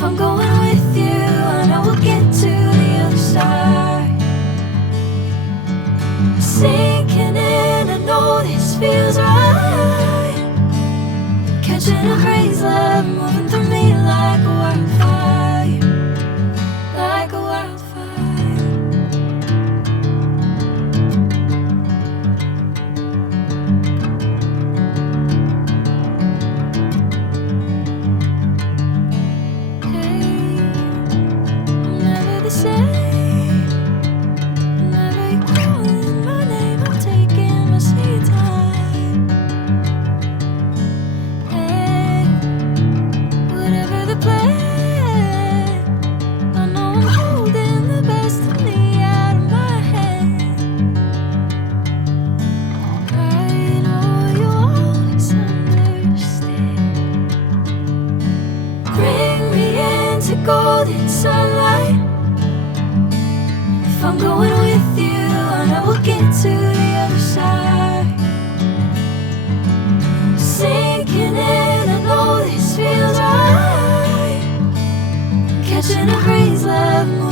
If I'm going with you, I know we'll get to the other side. Sinking in, I know this feels right. Catching a crazy love, moving through me like a wildfire, like a wildfire. Hey, I'm never the same. Whenever you're calling my name, I'm taking my sweet time. Hey, whatever the plan, I know I'm holding the best of me out of my hand. I know you'll always understand. Bring me into golden sunlight. If I'm going with you, I know we'll get to the other side. Sinking in, I know this feels right. Catching a crazy love.